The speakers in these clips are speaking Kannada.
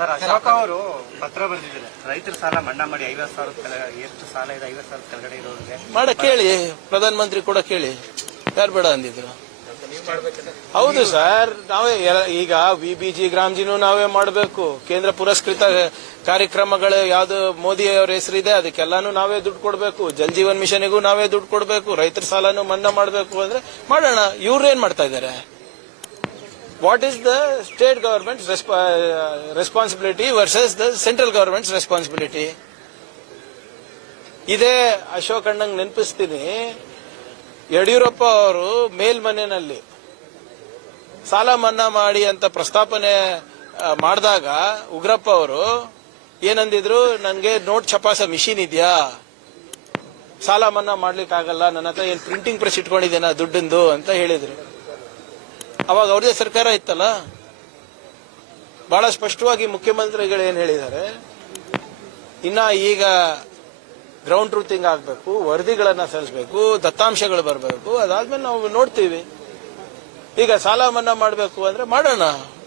ಸರ್ ಅಶೋಕ್ ಅವರು ಪತ್ರ ಬರೆದಿದ್ದಾರೆ, ರೈತರ ಸಾಲ ಮನ್ನಾ ಮಾಡಿ 50,000 ಎಷ್ಟು ಸಾಲ ಇದೆ 50,000 ಕೆಳಗಡೆ ಇರೋರಿಗೆ ಮಾಡ ಕೇಳಿ, ಪ್ರಧಾನ ಮಂತ್ರಿ ಕೂಡ ಕೇಳಿ, ಯಾರು ಬೇಡ ಅಂದಿದ್ರು. ಹೌದು ಸರ್, ನಾವೇ ಈಗ ವಿಬಿಜಿ ಗ್ರಾಮ್ಜಿನೂ ನಾವೇ ಮಾಡಬೇಕು. ಕೇಂದ್ರ ಪುರಸ್ಕೃತ ಕಾರ್ಯಕ್ರಮಗಳು ಯಾವ್ದು ಮೋದಿ ಅವರ ಹೆಸರಿದೆ ಅದಕ್ಕೆಲ್ಲಾನು ನಾವೇ ದುಡ್ಡು ಕೊಡಬೇಕು. ಜಲ್ ಜೀವನ್ ಮಿಷನ್ಗೂ ನಾವೇ ದುಡ್ಡು ಕೊಡಬೇಕು. ರೈತರ ಸಾಲನು ಮನ್ನಾ ಮಾಡಬೇಕು ಅಂದ್ರೆ ಮಾಡೋಣ. ಇವ್ರೇನ್ ಮಾಡ್ತಾ ಇದ್ದಾರೆ? What is the state government responsibility versus the central government responsibility? ಇದೇ ಅಶೋಕ್ ಅಣ್ಣಂಗ್ ನೆನಪಿಸ್ತೀನಿ, ಯಡಿಯೂರಪ್ಪ ಅವರು ಮೇಲ್ಮನೆಯಲ್ಲಿ ಸಾಲ ಮನ್ನಾ ಮಾಡಿ ಅಂತ ಪ್ರಸ್ತಾಪನೆ ಮಾಡಿದಾಗ ಉಗ್ರಪ್ಪ ಅವರು ಏನಂದಿದ್ರು, ನನ್ಗೆ ನೋಟ್ ಛಪಾಸ ಮಿಷಿನ್ ಇದೆಯಾ, ಸಾಲ ಮನ್ನಾ ಮಾಡ್ಲಿಕ್ಕೆ ಆಗಲ್ಲ, ನನ್ನ ಹತ್ರ ಏನ್ ಪ್ರಿಂಟಿಂಗ್ ಪ್ರೆಸ್ ಇಟ್ಕೊಂಡಿದ್ದೇನಾ ದುಡ್ಡಿಂದು ಅಂತ ಹೇಳಿದ್ರು. ಅವಾಗ ಅವ್ರದೇ ಸರ್ಕಾರ ಇತ್ತಲ್ಲ. ಬಹಳ ಸ್ಪಷ್ಟವಾಗಿ ಮುಖ್ಯಮಂತ್ರಿಗಳು ಏನ್ ಹೇಳಿದ್ದಾರೆ, ಇನ್ನ ಈಗ ಗ್ರೌಂಡ್ ಟ್ರೂತಿಂಗ್ ಆಗಬೇಕು, ವರದಿಗಳನ್ನ ಸಲ್ಲಿಸಬೇಕು, ದತ್ತಾಂಶಗಳು ಬರಬೇಕು, ಅದಾದ್ಮೇಲೆ ನಾವು ನೋಡ್ತೀವಿ. ಈಗ ಸಾಲ ಮನ್ನಾ ಮಾಡಬೇಕು ಅಂದ್ರೆ ಮಾಡೋಣ,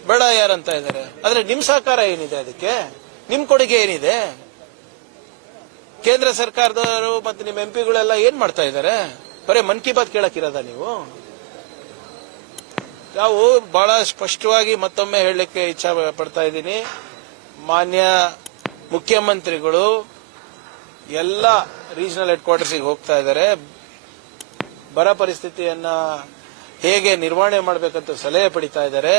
ಬೇಡ ಯಾರಂತ ಇದ್ದಾರೆ. ಆದ್ರೆ ನಿಮ್ ಸಹಕಾರ ಏನಿದೆ, ಅದಕ್ಕೆ ನಿಮ್ ಕೊಡುಗೆ ಏನಿದೆ? ಕೇಂದ್ರ ಸರ್ಕಾರದವರು ಮತ್ತೆ ನಿಮ್ ಎಂಪಿಗಳೆಲ್ಲ ಏನ್ ಮಾಡ್ತಾ ಇದ್ದಾರೆ? ಬರೀ ಮನ್ ಕಿ ಬಾತ್ ಕೇಳಕ್ಕಿರೋದ ನೀವು? ನಾವು ಬಹಳ ಸ್ಪಷ್ಟವಾಗಿ ಮತ್ತೊಮ್ಮೆ ಹೇಳಲಿಕ್ಕೆ ಇಚ್ಛಾ ಪಡ್ತಾ ಇದ್ದೀನಿ, ಮಾನ್ಯ ಮುಖ್ಯಮಂತ್ರಿಗಳು ಎಲ್ಲ ರೀಜನಲ್ ಹೆಡ್ ಕ್ವಾರ್ಟರ್ಸ್ಗೆ ಹೋಗ್ತಾ ಇದ್ದಾರೆ. ಬರ ಪರಿಸ್ಥಿತಿಯನ್ನ ಹೇಗೆ ನಿರ್ವಹಣೆ ಮಾಡಬೇಕಂತ ಸಲಹೆ ಪಡಿತಾ ಇದ್ದಾರೆ,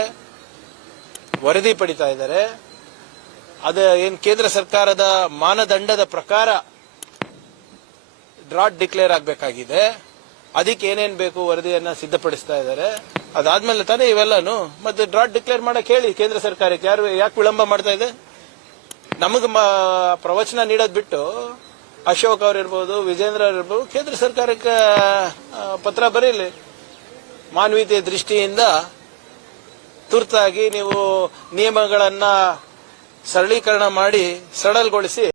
ವರದಿ ಪಡಿತಾ ಇದ್ದಾರೆ. ಅದ ಏನ್ ಕೇಂದ್ರ ಸರ್ಕಾರದ ಮಾನದಂಡದ ಪ್ರಕಾರ ಡ್ರಾಟ್ ಡಿಕ್ಲೇರ್ ಆಗಬೇಕಾಗಿದೆ. ಅದಕ್ಕೆ ಏನೇನ್ ಬೇಕು ವರದಿಯನ್ನ ಸಿದ್ಧಪಡಿಸ್ತಾ ಇದ್ದಾರೆ. ಅದಾದ್ಮೇಲೆ ತಾನೇ ಇವೆಲ್ಲಾನು. ಮತ್ತೆ ಡ್ರಾಟ್ ಡಿಕ್ಲೇರ್ ಮಾಡಕ್ ಹೇಳಿ ಕೇಂದ್ರ ಸರ್ಕಾರಕ್ಕೆ. ಯಾಕೆ ವಿಳಂಬ ಮಾಡ್ತಾ ಇದೆ? ನಮಗ್ ಪ್ರವಚನ ನೀಡೋದ್ ಬಿಟ್ಟು ಅಶೋಕ್ ಅವರಿರ್ಬೋದು, ವಿಜೇಂದ್ರ ಅವರಿರ್ಬೋದು, ಕೇಂದ್ರ ಸರ್ಕಾರಕ್ಕೆ ಪತ್ರ ಬರೀಲಿ. ಮಾನವೀಯತೆ ದೃಷ್ಟಿಯಿಂದ ತುರ್ತಾಗಿ ನೀವು ನಿಯಮಗಳನ್ನ ಸರಳೀಕರಣ ಮಾಡಿ ಸರಳಗೊಳಿಸಿ